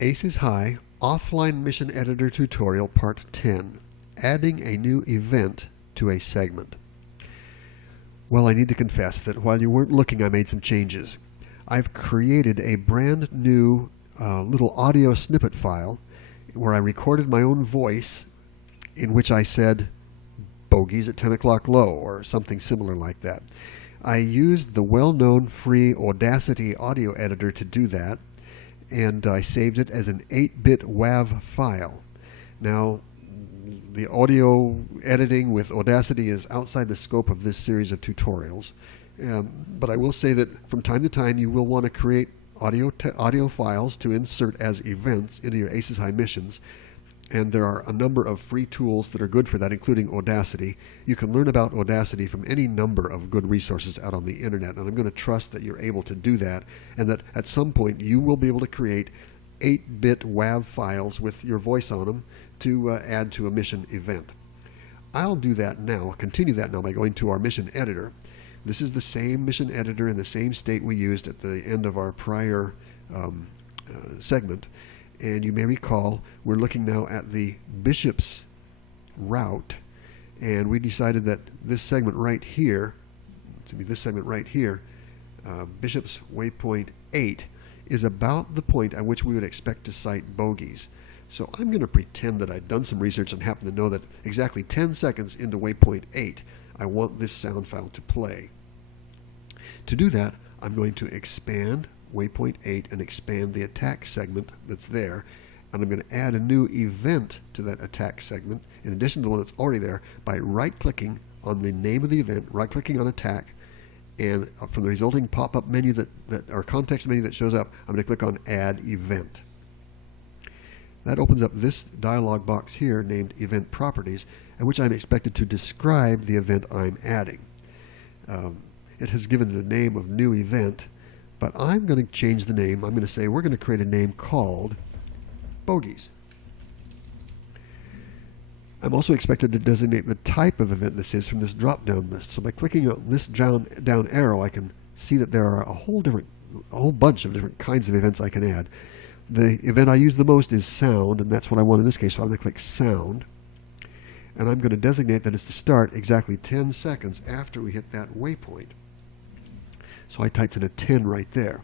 Aces High Offline Mission Editor Tutorial Part 10, Adding a New Event to a Segment. Well, I need to confess that while you weren't looking, I made some changes. I've created a brand new little audio snippet file where I recorded my own voice in which I said bogeys at 10 o'clock low or something similar like that. I used the well-known free Audacity audio editor to do that, and I saved it as an 8-bit WAV file. Now, the audio editing with Audacity is outside the scope of this series of tutorials, but I will say that from time to time you will want to create audio files to insert as events into your Aces High missions, and there are a number of free tools that are good for that, including Audacity. You can learn about Audacity from any number of good resources out on the internet, and I'm going to trust that you're able to do that, and that at some point you will be able to create 8-bit WAV files with your voice on them to add to a mission event. I'll do that now, continue that now by going to our mission editor. This is the same mission editor in the same state we used at the end of our prior segment. And you may recall we're looking now at the Bishop's route, and we decided that this segment right here, Bishop's waypoint 8, is about the point at which we would expect to sight bogeys. So I'm going to pretend that I've done some research and happen to know that exactly 10 seconds into waypoint 8, I want this sound file to play. To do that, I'm going to expand waypoint 8 and expand the attack segment that's there, and I'm going to add a new event to that attack segment in addition to the one that's already there by right-clicking on the name of the event, right-clicking on attack, and from the resulting pop-up menu or context menu that shows up, I'm going to click on Add Event. That opens up this dialog box here named Event Properties, in which I'm expected to describe the event I'm adding. It has given it a name of New Event, but I'm going to change the name. I'm going to say we're going to create a name called Bogeys. I'm also expected to designate the type of event this is from this drop-down list. So by clicking on this down arrow, I can see that there are a whole bunch of different kinds of events I can add. The event I use the most is sound, and that's what I want in this case. So I'm going to click Sound, and I'm going to designate that it's to start exactly 10 seconds after we hit that waypoint. So I typed in a 10 right there.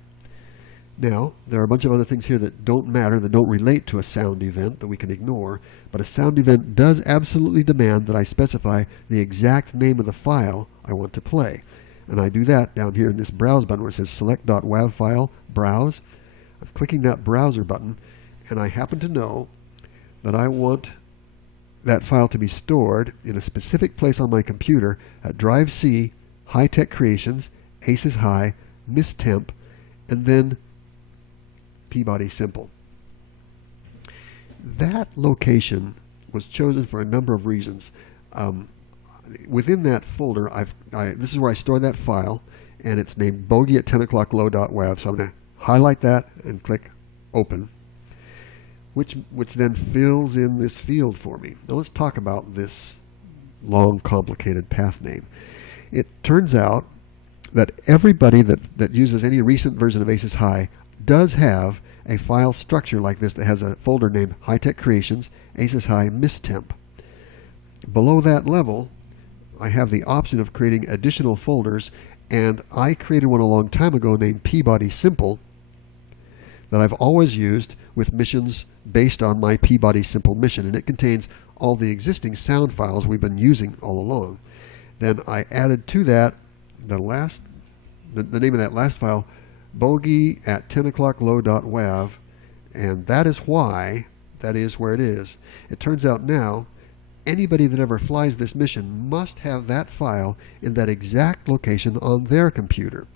Now, there are a bunch of other things here that don't matter, that don't relate to a sound event that we can ignore, but a sound event does absolutely demand that I specify the exact name of the file I want to play. And I do that down here in this Browse button where it says Select.wav file, Browse. I'm clicking that Browser button, and I happen to know that I want that file to be stored in a specific place on my computer at Drive C, High Tech Creations, Aces High, Miss Temp, and then Peabody Simple. That location was chosen for a number of reasons. Within that folder, this is where I store that file, and it's named bogey at 10 o'clock low.wav. So I'm going to highlight that and click Open, which then fills in this field for me. Now let's talk about this long, complicated path name. It turns out that everybody that uses any recent version of Aces High does have a file structure like this that has a folder named High Tech Creations, Aces High, Miss Temp. Below that level, I have the option of creating additional folders, and I created one a long time ago named Peabody Simple that I've always used with missions based on my Peabody Simple mission, and it contains all the existing sound files we've been using all along. Then I added to that the name of that last file, bogey at 10 o'clock low.wav, and that is why that is where it is. It turns out now anybody that ever flies this mission must have that file in that exact location on their computer,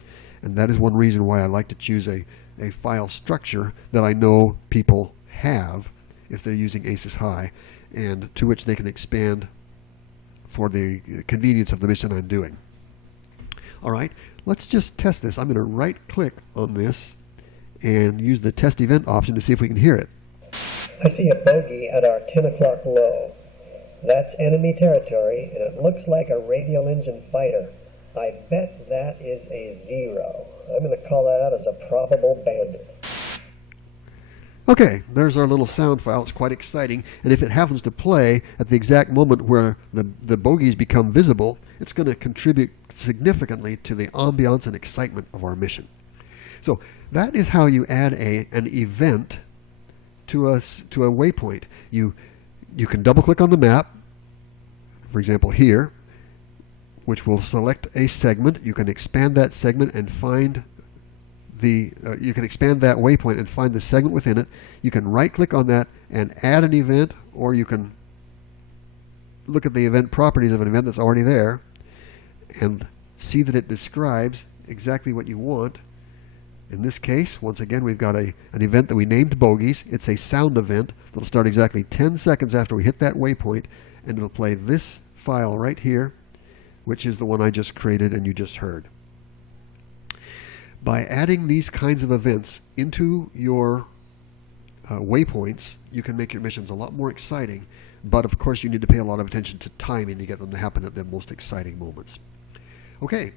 and that is one reason why I like to choose a file structure that I know people have if they're using Aces High, and to which they can expand for the convenience of the mission I'm doing. All right, let's just test this. I'm going to right-click on this and use the Test Event option to see if we can hear it. I see a bogey at our 10 o'clock low. That's enemy territory, and it looks like a radial engine fighter. I bet that is a 0. I'm going to call that out as a probable bandit. Okay, there's our little sound file. It's quite exciting. And if it happens to play at the exact moment where the bogeys become visible, it's going to contribute significantly to the ambiance and excitement of our mission. So that is how you add an event to a waypoint. You can double click on the map, for example here, which will select a segment. You can expand that segment and find you can expand that waypoint and find the segment within it. You can right click on that and add an event, or you can look at the event properties of an event that's already there and see that it describes exactly what you want. In this case, once again, we've got an event that we named bogeys. It's a sound event that'll start exactly 10 seconds after we hit that waypoint, and it'll play this file right here, which is the one I just created and you just heard. By adding these kinds of events into your waypoints, you can make your missions a lot more exciting, but of course you need to pay a lot of attention to timing to get them to happen at the most exciting moments. Okay,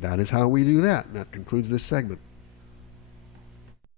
that is how we do that. That concludes this segment.